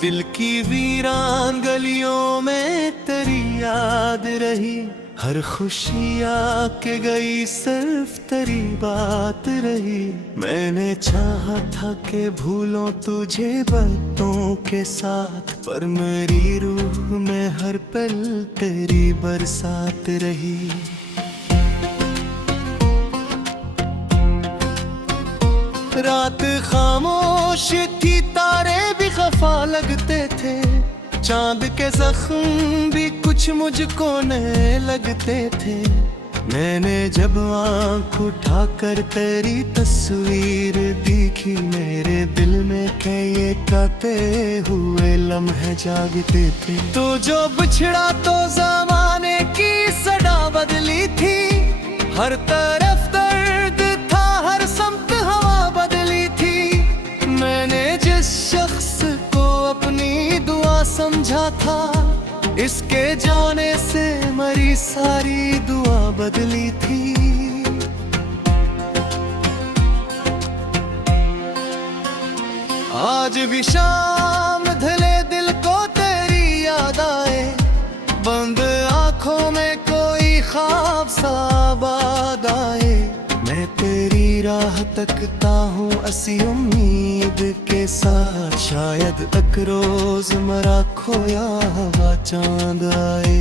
दिल की वीरान गलियों में तेरी याद रही, हर खुशी आके गई सिर्फ तेरी बात रही। मैंने चाहा था कि भूलों तुझे बातों के साथ, पर मेरी रूह में हर पल तेरी बरसात रही। रात खामोश थी, तारे भी खफा लगते थे, चांद के जख्म भी कुछ मुझको नए लगते थे। मैंने जब आँख उठाकर तेरी तस्वीर देखी, मेरे दिल में ये गाते हुए लम्हे जागते थे। तो जो बिछड़ा तो ज़माने की सदा बदली थी, हर तरफ दर्द था, हर समत हवा बदली थी। मैंने जिस शख्स को अपनी दुआ समझा था, इसके जाने से मेरी सारी दुआ बदली थी। आज भी शाम ढले दिल को तेरी याद आए, बंद आंखों में कोई ख्वाब सा बात आए। मैं तेरी राह तकता हूँ असी उम्मीद के साथ, शायद एक रोज मरा खोया हुआ चांद आए।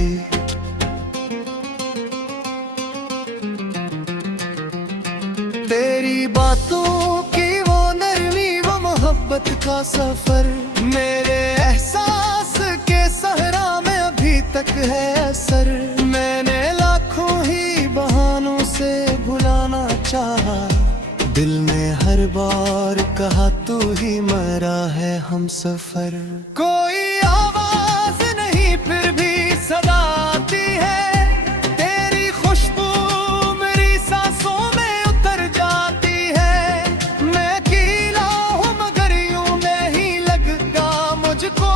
तेरी बातों की वो नरमी, वो मोहब्बत का सफर, मेरे एहसास के सहरा में अभी तक है असर। मैंने लाखों ही बहानों से भुलाना चाहा, दिल में हर बार कहा तू ही मरा है हम सफर। कोई आवाज नहीं फिर भी सदा आती है, तेरी खुशबू मेरी सांसों में उतर जाती है। मैं अकेला हूँ मगर यूं नहीं लगता मुझको,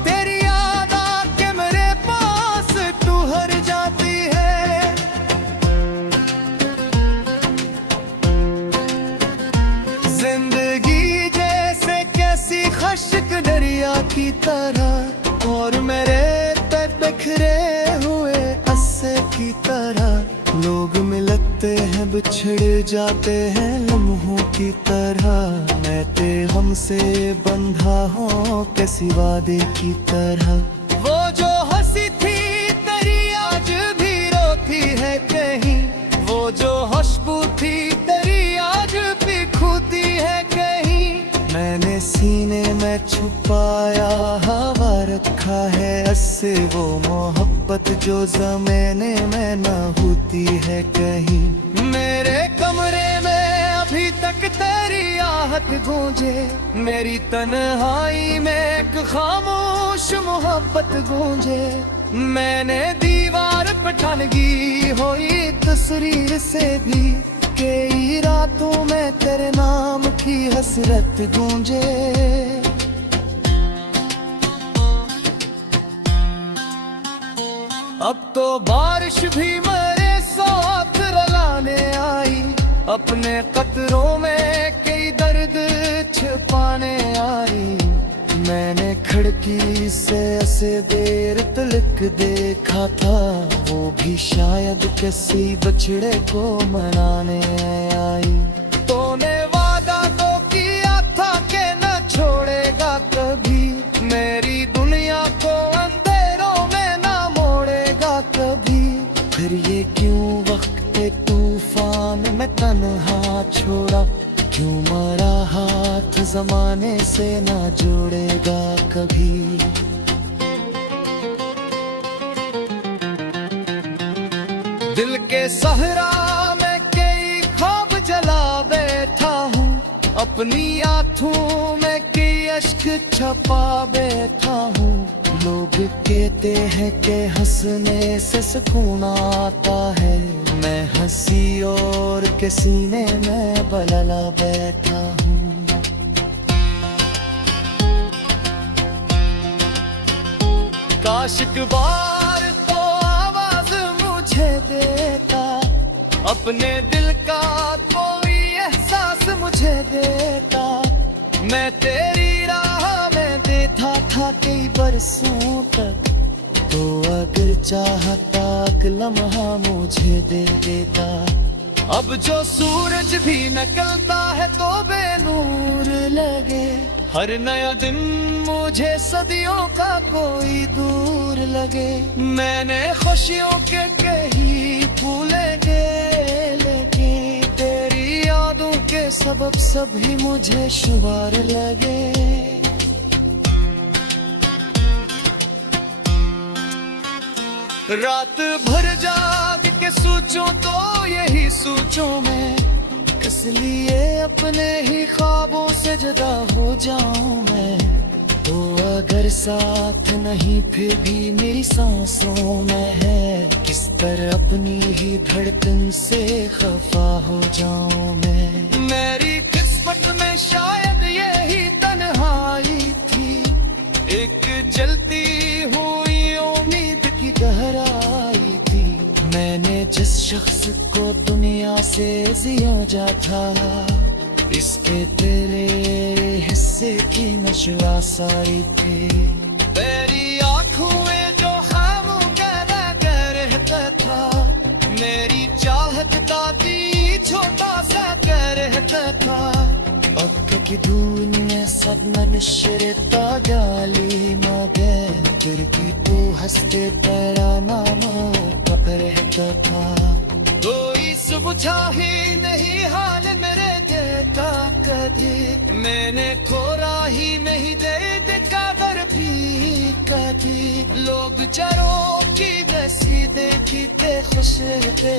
तेरी याद आके मेरे पास तू हर जाती है। जिंदगी जैसे कैसी खश्क दरिया की तरह, और मेरे पे बिखरे हुए अस्से की तरह। लोग मिलते हैं बिछड़ जाते हैं लम्हों की तरह, मैं ते हमसे बंधा हूँ कैसी वादे की तरह। वो जो हंसी थी तेरी आज भी रोती है कहीं, वो जो खुशबू थी तेरी आज भी खूती है कहीं। मैंने सीने में छुपाया हवा रखा है अस्से, वो मोहब्बत जो ज़माने में ना होती है कहीं। मेरे कमरे में अभी तक तेरी आहट गूंजे, मेरी तन्हाई में एक खामोश मोहब्बत गूंजे। मैंने दीवार पे ठनगी हुई तस्वीर से भी, कई रातों में तेरे नाम की हसरत गूंजे। अब तो बारिश भी मेरे साथ रुलाने आई, अपने कतरों में कई दर्द छुपाने आई। मैंने खिड़की से ऐसे देर तलक देखा था, वो भी शायद किसी बछड़े को मनाने आई। तूने वादा तो किया था कि न छोड़ेगा कभी, मेरी दुनिया को अंधेरों में ना मोड़ेगा कभी। फिर ये क्यों वक्त के तूफान में तन्हा छोड़ा, क्यों मरा हाथ जमाने से ना जोड़ेगा कभी। दिल के सहरा में कई ख्वाब जला बैठा हूँ, अपनी आँखों में कई अश्क छपा बैठा हूँ। लोग कहते हैं कि हंसने से सुकून आता है, मैं हंसी और के सीने में बलला बैठा हूँ। काश एक बार तो आवाज मुझे देता, अपने दिल का कोई एहसास मुझे देता। मैं तेरी राह में देता था कई बरसों तक, तो अगर चाहता एक लम्हा मुझे दे देता। अब जो सूरज भी निकलता है तो बेनूर लगे, हर नया दिन मुझे सदियों का कोई दूर लगे। मैंने खुशियों के कहीं भूलेंगे, लेकिन तेरी यादों के सबब सभी मुझे शुमार लगे। रात भर जाग के सोचूं तो यही सोचूं मैं, किस लिए अपने ही ख्वाबों से जुदा हो जाऊं मैं। तो अगर साथ नहीं फिर भी मेरी सांसों में है, किस तरह अपनी ही धड़कन से खफा हो जाऊं मैं। मेरी किस्मत में शायद यही तन्हाई थी, एक जलती हुई उम्मीद की गहराई थी। मैंने जिस शख्स को दुनिया से जिया था, इसके तेरे हिस्से की नशा सारी थी। तेरी आँखों में जो खामों का रहता था, मेरी चाहत दादी छोटा सा रहता था। की धून में सब नशरता गाली मगे, फिर भी तू हंसते तेरा नामा रहता था। कोई सुबुझा ही नहीं हाल मेरे देता कभी, मैंने खोरा ही नहीं दे कबर भी कभी। लोग चरों की बसी देखी ते खुश रहते,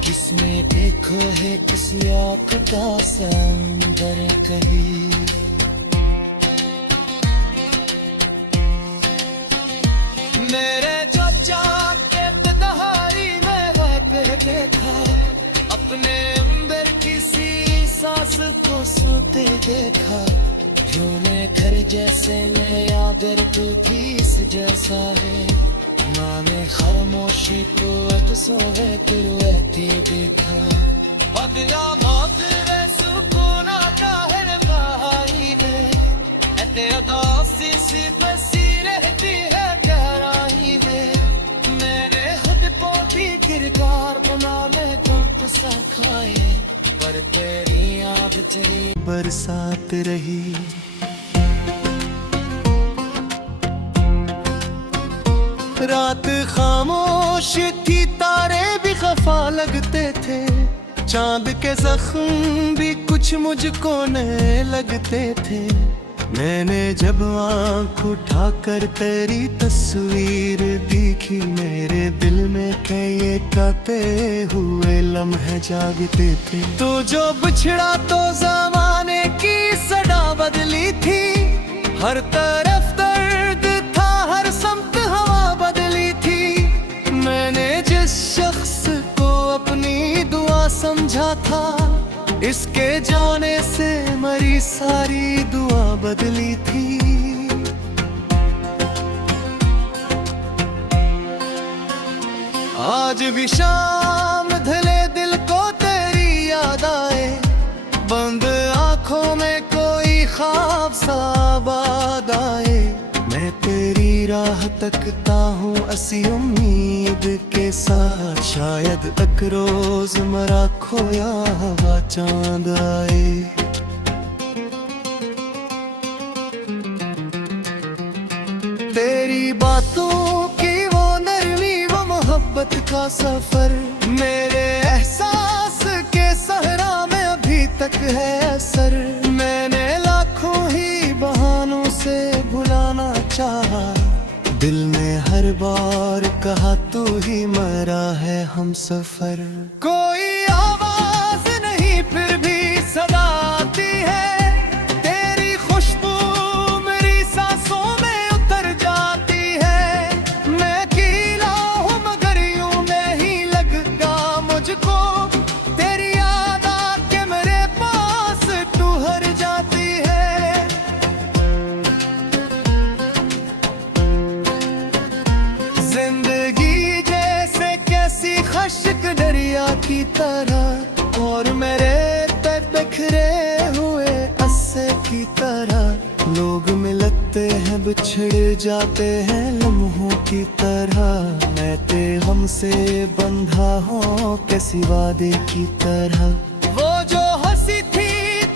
किसने देखो है किसी आँख का संदर कहीं। मेरे चाचा के तहारी में पे देखा, अपने अंदर किसी सांस को सोते देखा। जो मैं घर जैसे ले आदर तू किस जैसा है, मैंने खामोशी को एक सोए फिर वहती देखा। बदला मौत वे सुकून आता है भाई दे, ऐते अदासी सी बसी रहती है गहराई दे। मैंने खुद को भी किरदार बना में गुप्त सा खाए, पर तेरी याद चली बरसात रही। रात खामोश थी, तारे भी खफा लगते थे, चांद के जख्म भी कुछ मुझको नए लगते थे। मैंने जब आँख उठाकर तेरी तस्वीर देखी, मेरे दिल में कई काते हुए लम्हे जागते थे। तो जो बिछड़ा तो ज़माने की सदा बदली थी, हर तरफ दर्द था, हर समत हवा बदली थी। मैंने जिस शख्स को अपनी दुआ समझा था, इसके जाने से मेरी सारी दुआ बदली थी। आज भी शाम ढले दिल को तेरी याद आए, बंद आंखों में कोई ख्वाब सा आबाद आए। मैं तेरी राह तकता हूँ असी उम्मीद के साथ, शायद एक रोज मरा खोया हवा चांद आए। तेरी बातों की वो नरमी, वो मोहब्बत का सफर, मेरे एहसास के सहरा में अभी तक है असर। मैंने लाखों ही बहानों से भुलाना चाहा, दिल ने हर बार कहा तू ही मरा है हम सफर। कोई आवाज नहीं फिर भी सदा आती है, तेरी खुशबू मेरी सांसों में उतर जाती है। मैं कीला हूँ मगर यूं नहीं लगता मुझको, तेरी याद आके मेरे पास तू हर जाती है। जिंदगी जैसे कैसी खश्क दरिया की तरह, और मेरे पे बिखरे हुए अस्से की तरह। लोग मिलते हैं बिछड़ जाते हैं लम्हों की तरह, मैं ते हमसे बंधा हूँ किसी वादे की तरह। वो जो हंसी थी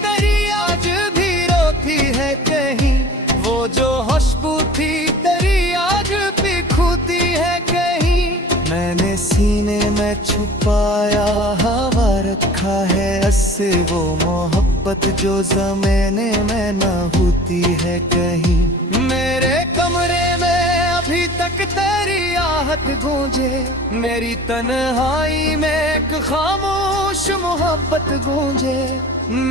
तेरी आज भी रोती है कहीं, वो जो खुशबू थी तेरी आज भी खूती है कहीं। मैंने सीने में छुपाया हवा रखा है ऐसे, वो मोहब्बत जो ज़माने में न होती है कहीं। मेरे कमरे में अभी तक तेरी आहट गूंजे, मेरी तन्हाई में एक खामोश मोहब्बत गूंजे।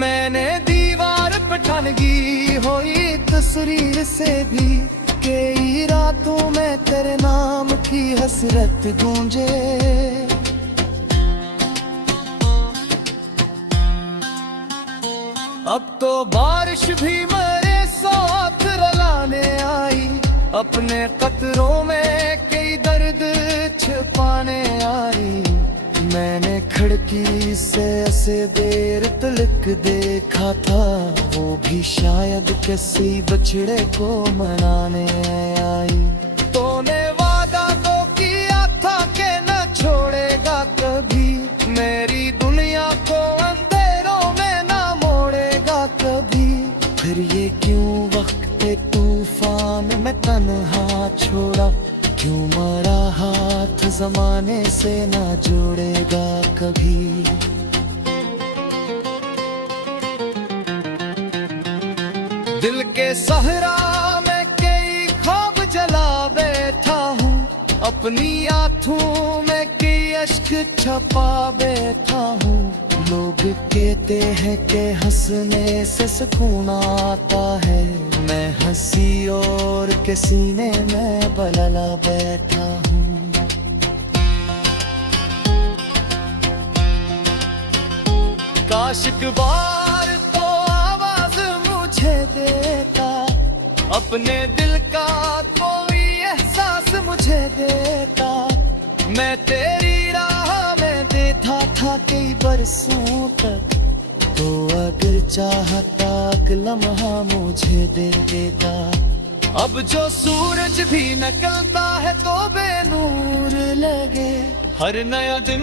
मैंने दीवार पर ठनगी हुई तस्वीर से भी, कई रातों में तेरे नाम की हसरत गूंजे। अब तो बारिश भी मेरे साथ रलाने आई, अपने कतरों में कई दर्द छुपाने आई। मैंने खिड़की से ऐसे देर तलक देखा था, वो भी शायद किसी बछड़े को मनाने आई। तूने वादा तो किया था कि न छोड़ेगा कभी, मेरी दुनिया को अंधेरों में न मोड़ेगा कभी। फिर ये क्यों वक्त के तूफान में तन्हा छोड़ा, क्यों मरा हाथ जमाने से ना जोड़ेगा कभी। दिल के सहरा में कई ख्वाब जला बैठा हूँ, अपनी आँखों में कई अश्क छपा बैठा हूँ। लोग कहते हैं कि हंसने से सुकून आता है, मैं हंसी और के सीने में बलला बैठा हूँ। काश एक बार तो आवाज मुझे देता, अपने दिल का कोई एहसास मुझे देता। मैं तेरी राह में देता था कई बरसों तक, तो अगर चाहता एक लम्हा मुझे दे देता। अब जो सूरज भी निकलता है तो बेनूर लगे, हर नया दिन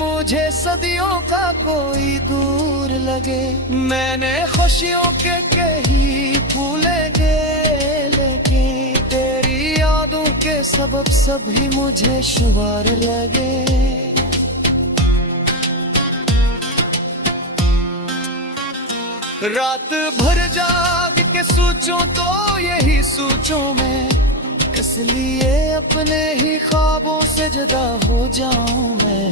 मुझे सदियों का कोई दूर लगे। मैंने खुशियों के कहीं भूलेंगे, लेकिन तेरी यादों के सबब सभी मुझे शुमार लगे। रात भर जाग के सोचूं तो यही सोचूं मैं, किस लिए अपने ही ख्वाबों से जुदा हो जाऊं मैं।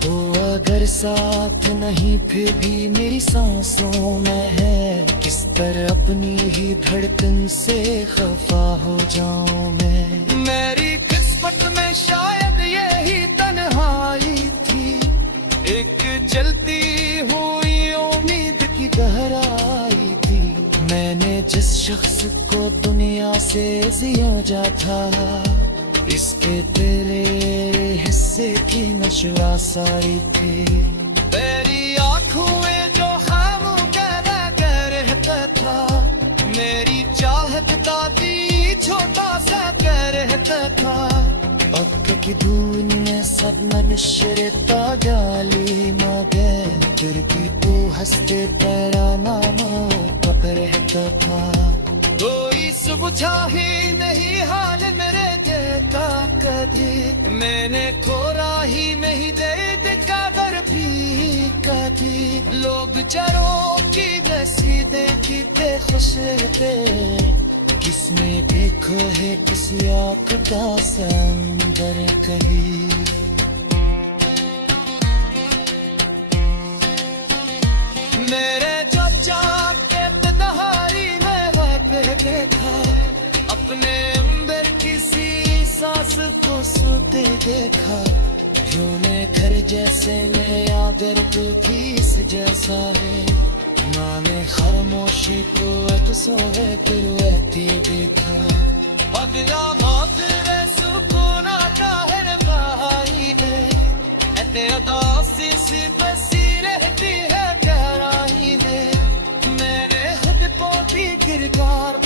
तो अगर साथ नहीं फिर भी मेरी सांसों में है, किस तरह अपनी ही धड़कन से खफा हो जाऊं मैं। मेरी किस्मत में शायद यही तन्हाई थी, एक जलती हुई उम्मीद की गहराई थी। मैंने जिस शख्स को दुनिया से जिया था, इसके तेरे हिस्से की नशवा सारी थी। तेरी आँखों में जो खामों कहना कह रहता था, मेरी चाहत दादी छोटा सा कह रहता था। पक्क की दुनिया सब नशरता गाली मगे, फिर भी तू हंसते तेरा नाम रहता था। कोई सुबुझा ही नहीं हाल मेरे देता कभी, मैंने थोड़ा ही नहीं दे कदर भी कभी। लोग चरों की नसी देखी ते खुश रहते, किसने देखो है किसी आँख का समंदर कहीं। मेरे जब जाके दहारी में वह देखा, अपने अंदर किसी सांस को सोते देखा। जो मैं घर जैसे में आदर तू किस जैसा है, माने खामोशी को सोए फिर वहती देखा। पगला मौत रे सुकून आता है भाई दे, ऐते अदासी सी बसी रहती है गहराई दे। मैंने खुद को भी किरदार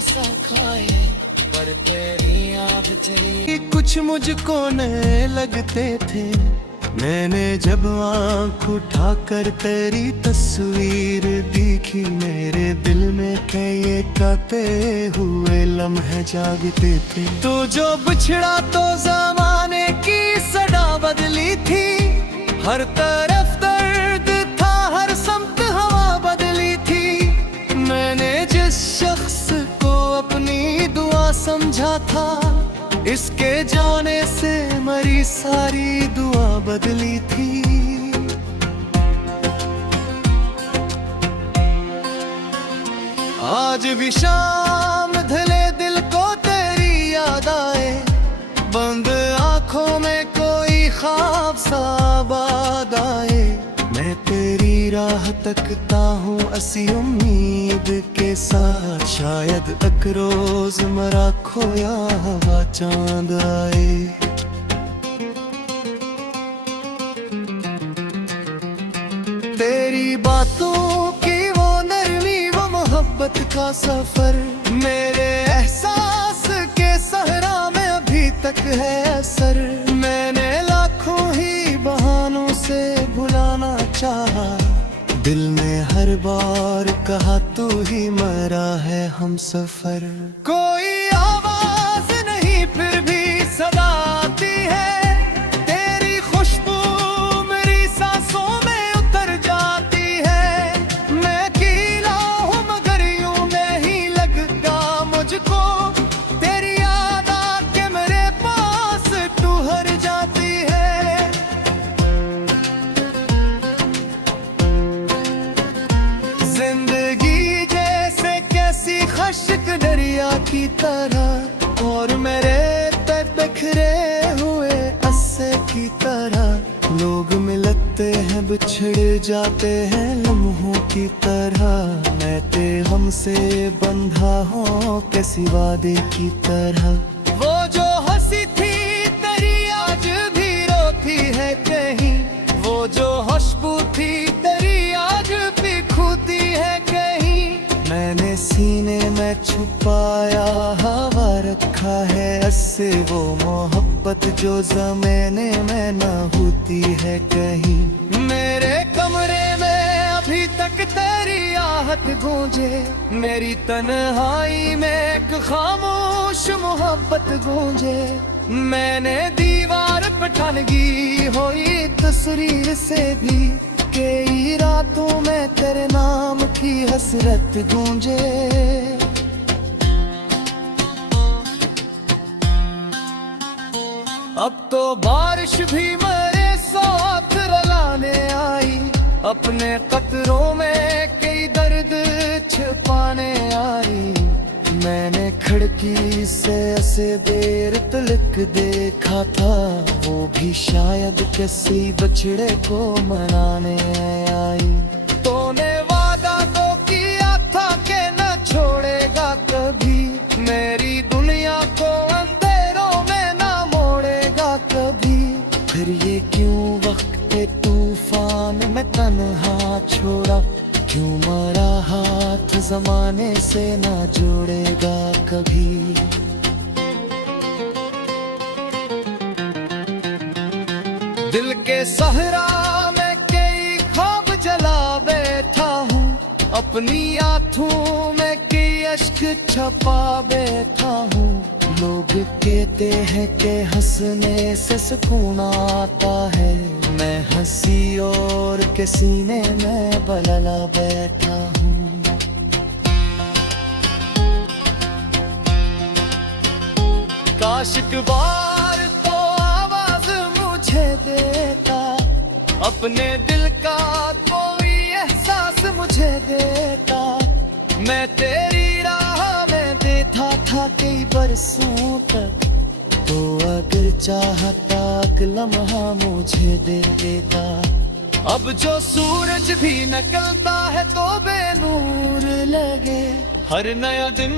सा खाए, पर तेरी याद तेरी कुछ मुझको नए लगते थे। मैंने जब आँख उठाकर तेरी तस्वीर देखी, मेरे दिल में कई काते हुए लम्हे जागते थे। तो जो बिछड़ा तो ज़माने की सदा बदली थी, हर तरफ दर्द था, हर समत हवा बदली थी। मैंने जिस शख्स को अपनी दुआ समझा था, इसके जाने से मरी सारी दुआ बदली थी। आज भी शाम ढले दिल को तेरी याद आए, बंद आंखों में कोई ख्वाब सा आबाद आए। मैं तेरी राह तकता हूँ असी उम्मीद के साथ, शायद एक रोज मरा खोया हवा चांद आए। तेरी बातों की वो नरमी, वो मोहब्बत का सफर, मेरे एहसास के सहरा में अभी तक है असर। मैंने लाखों ही बहानों से भुलाना चाहा, दिल ने हर बार कहा तू ही मरा है हम सफर। कोई आवाज नहीं फिर भी सदा आती है, तेरी खुशबू मेरी सांसों में उतर जाती है। मैं अकेला हूँ मगर यूं नहीं लगता मुझको, तेरी याद आके मेरे पास तू हर जाती है। जिंदगी जैसे कैसी खश्क दरिया की तरह, और मेरे पे बिखरे हुए अस्से की तरह। लोग मिलते हैं बिछड़ जाते हैं लम्हों की तरह, मैं ते हमसे बंधा हूँ कैसी वादे की तरह। वो जो हंसी थी तेरी आज भी रोती है कहीं, वो जो खुशबू थी तेरी आज भी खूती है कहीं। मैंने सीने में छुपाया हवा रखा है ऐसे, वो मोहब्बत जो ज़माने में ना होती है कहीं। मेरे कमरे में अभी तक तेरी आहट गूंजे, मेरी तन्हाई में एक खामोश मोहब्बत गूंजे। मैंने दीवार पे ठनगी हुई तस्वीर से भी, कई रातों में तेरे नाम की हसरत गूंजे। अब तो बारिश भी मेरे साथ रुलाने आई, अपने कतरों में कई दर्द छुपाने आई। मैंने खिड़की से ऐसे देर तलक देखा था, वो भी शायद किसी बछड़े को मनाने आई। तूने वादा तो किया था कि न छोड़ेगा कभी, मेरी दुनिया को अंधेरों में ना मोड़ेगा कभी। फिर ये क्यों वक्त के तूफान में तन्हा छोड़ा, क्यों मरा हाथ जमाने से ना जोड़ेगा कभी। दिल के सहरा में कई ख्वाब जला बैठा हूँ, अपनी आँखों में कई अश्क छपा बैठा हूँ। लोग कहते हैं कि हंसने से सुकून आता है, मैं हंसी और के सीने में बलला बैठा हूँ। काश एक बार तो आवाज मुझे देता, अपने दिल का कोई एहसास मुझे देता। मैं तेरी राह में देता था कई बरसों तक, तो अगर चाहता एक लम्हा मुझे दे देता। अब जो सूरज भी निकलता है तो बेनूर लगे, हर नया दिन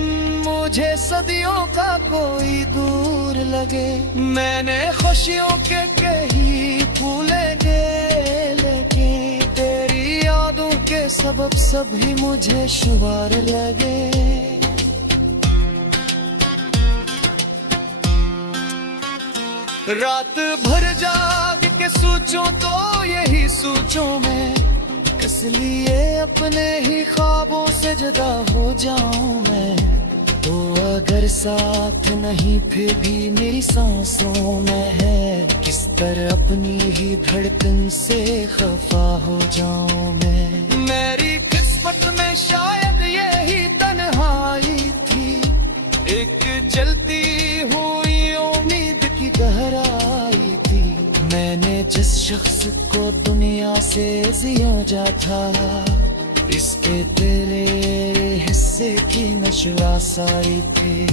मुझे सदियों का कोई दूर लगे। मैंने खुशियों के कहीं भूले गए, लेकिन तेरी यादों के सबब सभी मुझे शुमार लगे। रात भर जाग के सोचूं तो यही सोचूं मैं, किस लिए अपने ही ख्वाबों से जुदा हो जाऊं मैं। तो अगर साथ नहीं फिर भी मेरी सांसों में है, किस तरह अपनी ही धड़कन से खफा हो जाऊं मैं। मेरी किस्मत में शायद यही तन्हाई थी, एक जलती हुई उम्मीद की गहराई थी। मैंने जिस शख्स को दुनिया से जिया था, इसके तेरे हिस्से की नशवा सारी थी।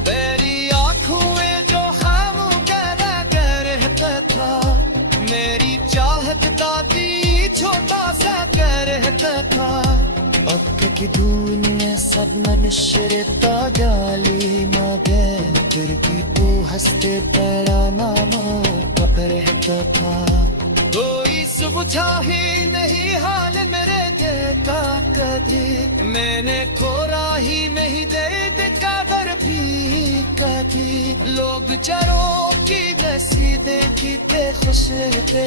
तेरी आंखों में जो खामों कहना कह रहता था, मेरी चाहत दादी छोटा सा कह रहता था। अब की दुनिया सब मनुष्यता गाली मांगे, फिर भी तू हंसते तेरा नाम पता रहता था। कोई सुबह ही नहीं हाल मेरे देखा कभी, मैंने खोरा ही नहीं दर्द कबर भी कभी। लोग चरों की नसी देखी के खुश रहते,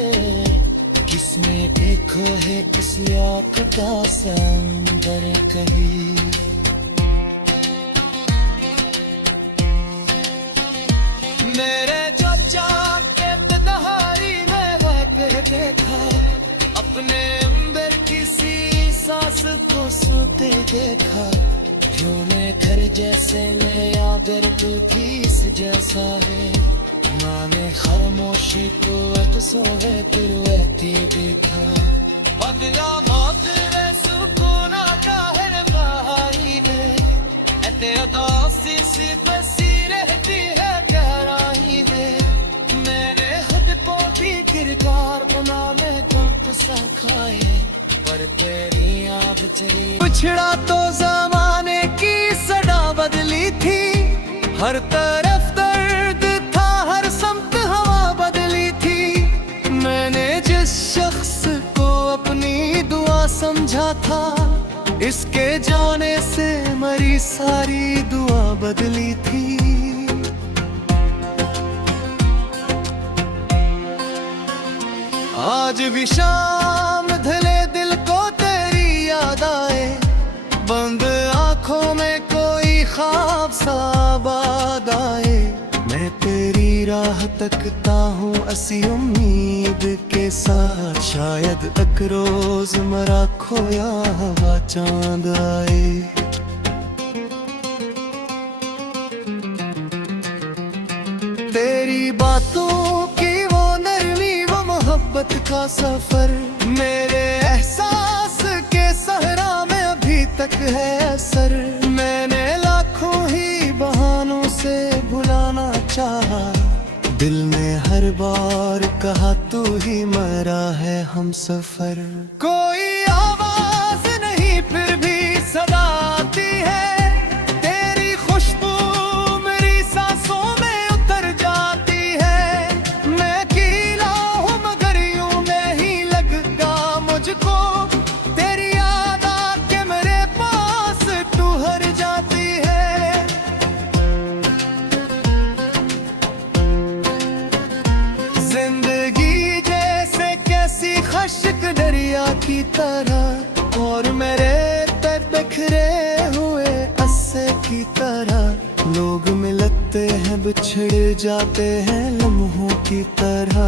किसने देखो है किसी आँख का समंदर कहीं। मेरे चाचा के दहारी में वापे देखा, अपने अंदर किसी सांस को सोते देखा। यूं मैं घर जैसे मैं आदर तू किस जैसा है, माने खामोशी को एक सोवे फिर वहती देखा। बदला मौत रे सुकून आता है भाई दे, ऐते अदासी सी बसी रहती है गहराई दे। मैंने खुद को भी किरदार बना में गुप्त सा खाए, पर तेरी याद चली। पिछड़ा तो जमाने की सदा बदली थी, हर तरफ दर्द था, हर समत हवा बदली थी। मैंने जिस शख्स को अपनी दुआ समझा था, इसके जाने से मेरी सारी दुआ बदली थी। आज भी शाम ढले दिल को तेरी याद आए, बंद आंखों में कोई ख्वाब सा बाद आए। मैं तेरी राह तकता हूँ असी उम्मीद के साथ, शायद एक रोज मरा खोया हवा चांद आए। तेरी बातों की वो नरमी, वो मोहब्बत का सफर, मेरे एहसास के सहरा में अभी तक है असर। मैंने लाखों ही बहानों से भुलाना चाहा, दिल ने हर बार कहा तू ही मरा है हम सफर। कोई आवाज नहीं फिर भी सदा आती है, तेरी खुशबू मेरी सांसों में उतर जाती है। मैं कीला हूँ मगर यूं नहीं लगता मुझको, तेरी याद आके मेरे पास तू हर जाती है। जिंदगी जैसे कैसी खश्क दरिया की तरह, और मेरे पे बिखरे हुए अस्से की तरह। लोग मिलते हैं बिछड़ जाते हैं लम्हों की तरह,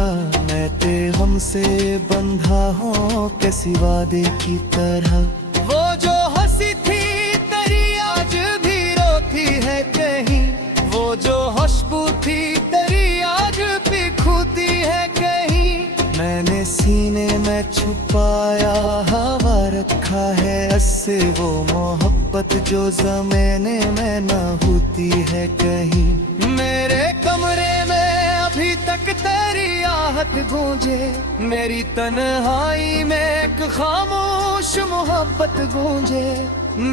मैं ते हमसे बंधा हूँ किसी वादे की तरह। वो जो हंसी थी तेरी आज भी रोती है कहीं, वो जो खुशबू थी तेरी आज भी खूती है कहीं। मैंने सीने में छुपाया हवा रखा है अस्से, वो मोहब्बत जो ज़माने में ना होती है कहीं। मेरे कमरे में अभी तक तेरी आहट गूंजे, मेरी तन्हाई में एक खामोश मोहब्बत गूंजे।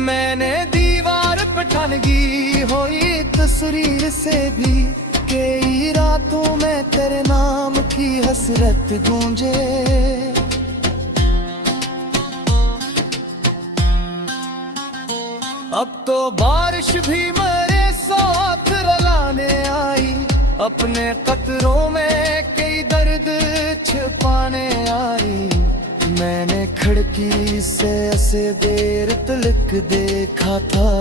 मैंने दीवार पे ठनगी हुई तस्वीर से भी, कई रातों में तेरे नाम की हसरत गूंजे। अब तो बारिश भी मेरे साथ रुलाने आई, अपने कतरों में कई दर्द छिपाने आई। मैंने खिड़की से ऐसे देर तलक देखा था,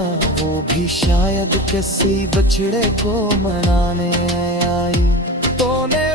वो भी शायद किसी बछड़े को मनाने आई। तूने